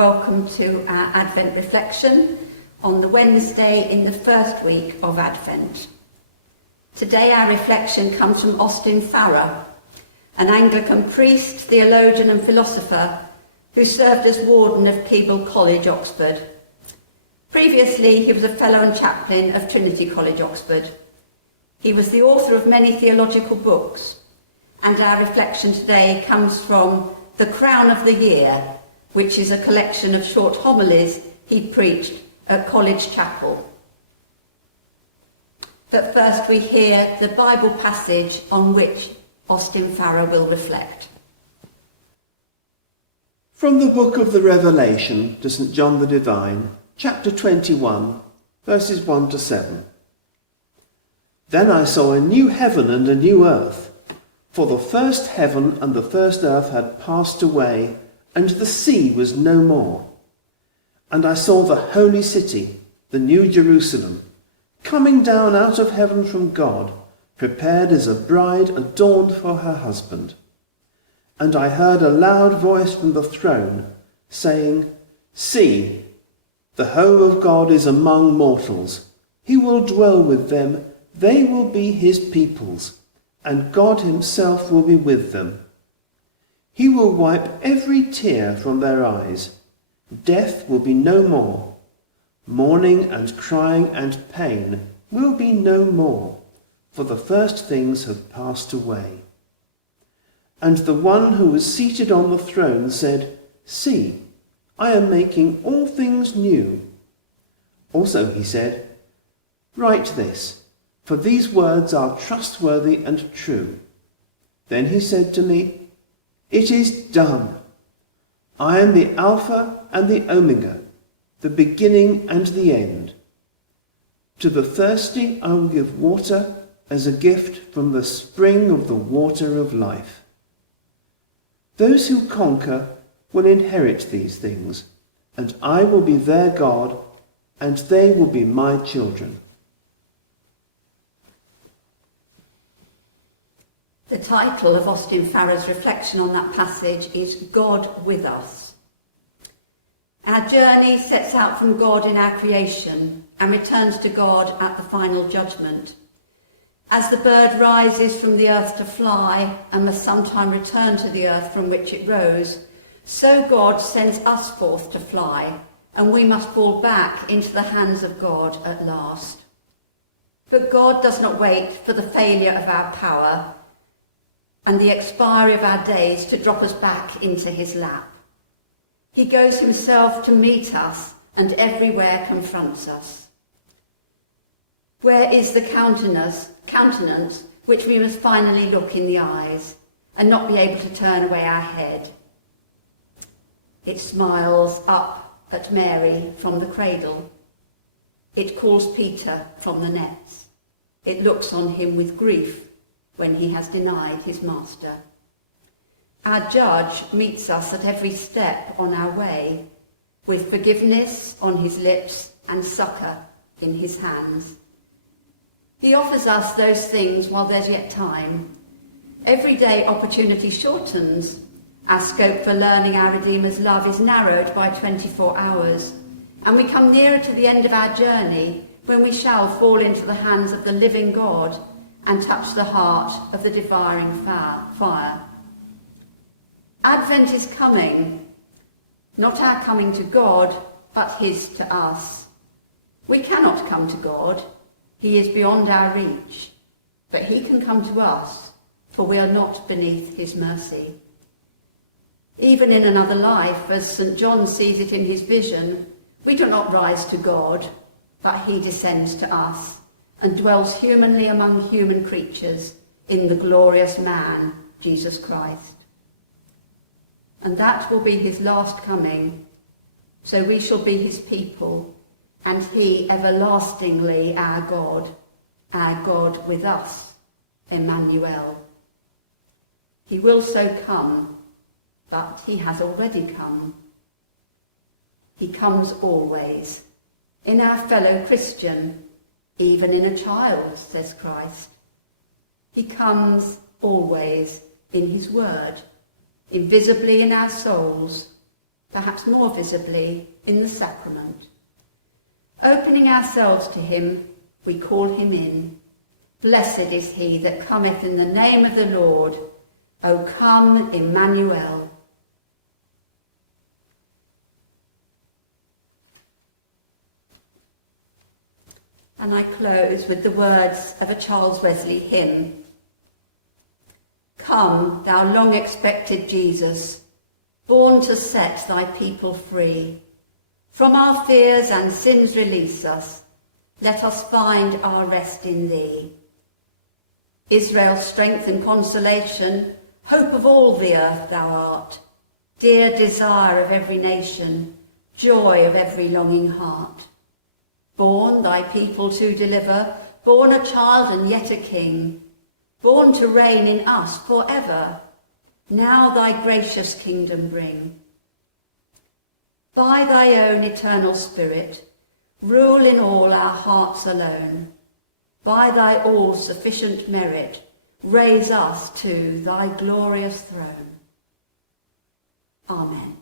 welcome to our Advent reflection on the Wednesday in the first week of Advent. Today our reflection comes from Austin Farrar, an Anglican priest, theologian and philosopher who served as warden of Keble College, Oxford. Previously he was a fellow and chaplain of Trinity College, Oxford. He was the author of many theological books, and our reflection today comes from The Crown of the Year, which is a collection of short homilies he preached at College Chapel. But first we hear the Bible passage on which Austin Farrar will reflect. From the book of the Revelation to St. John the Divine, chapter 21, verses 1 to 7. Then I saw a new heaven and a new earth, for the first heaven and the first earth had passed away, and the sea was no more. And I saw the holy city, the new Jerusalem, coming down out of heaven from God, prepared as a bride adorned for her husband. And I heard a loud voice from the throne, saying, See, the home of God is among mortals. He will dwell with them, they will be his peoples, and God himself will be with them. He will wipe every tear from their eyes. Death will be no more. Mourning and crying and pain will be no more, for the first things have passed away. And the one who was seated on the throne said, See, I am making all things new. Also he said, Write this, for these words are trustworthy and true. Then he said to me, It is done. I am the Alpha and the Omega, the beginning and the end. To the thirsty I will give water as a gift from the spring of the water of life. Those who conquer will inherit these things, and I will be their God, and they will be my children. The title of Austin Farrar's reflection on that passage is God with Us. Our journey sets out from God in our creation and returns to God at the final judgment. As the bird rises from the earth to fly and must sometime return to the earth from which it rose, so God sends us forth to fly, and we must fall back into the hands of God at last. But God does not wait for the failure of our power and the expiry of our days to drop us back into his lap. He goes himself to meet us and everywhere confronts us. Where is the countenance which we must finally look in the eyes and not be able to turn away our head? It smiles up at Mary from the cradle. It calls Peter from the nets. It looks on him with grief when he has denied his master. Our judge meets us at every step on our way, with forgiveness on his lips and succour in his hands. He offers us those things while there's yet time. Every day opportunity shortens. Our scope for learning our Redeemer's love is narrowed by 24 hours, and we come nearer to the end of our journey when we shall fall into the hands of the living God and touch the heart of the devouring fire. Advent is coming, not our coming to God, but his to us. We cannot come to God. He is beyond our reach, but he can come to us, for we are not beneath his mercy. Even in another life, as St. John sees it in his vision, we do not rise to God, but he descends to us and dwells humanly among human creatures in the glorious man, Jesus Christ. And that will be his last coming, so we shall be his people, and he everlastingly our God with us, Emmanuel. He will so come, but he has already come. He comes always, in our fellow Christian, even in a child, says Christ. He comes always in his word, invisibly in our souls, perhaps more visibly in the sacrament. Opening ourselves to him, we call him in. Blessed is he that cometh in the name of the Lord. O come, Emmanuel. And I close with the words of a Charles Wesley hymn. Come, thou long-expected Jesus, born to set thy people free. From our fears and sins release us. Let us find our rest in thee. Israel's strength and consolation, hope of all the earth thou art, dear desire of every nation, joy of every longing heart. Born thy people to deliver, born a child and yet a king, born to reign in us forever, now thy gracious kingdom bring. By thy own eternal Spirit, rule in all our hearts alone. By thy all-sufficient merit, raise us to thy glorious throne. Amen.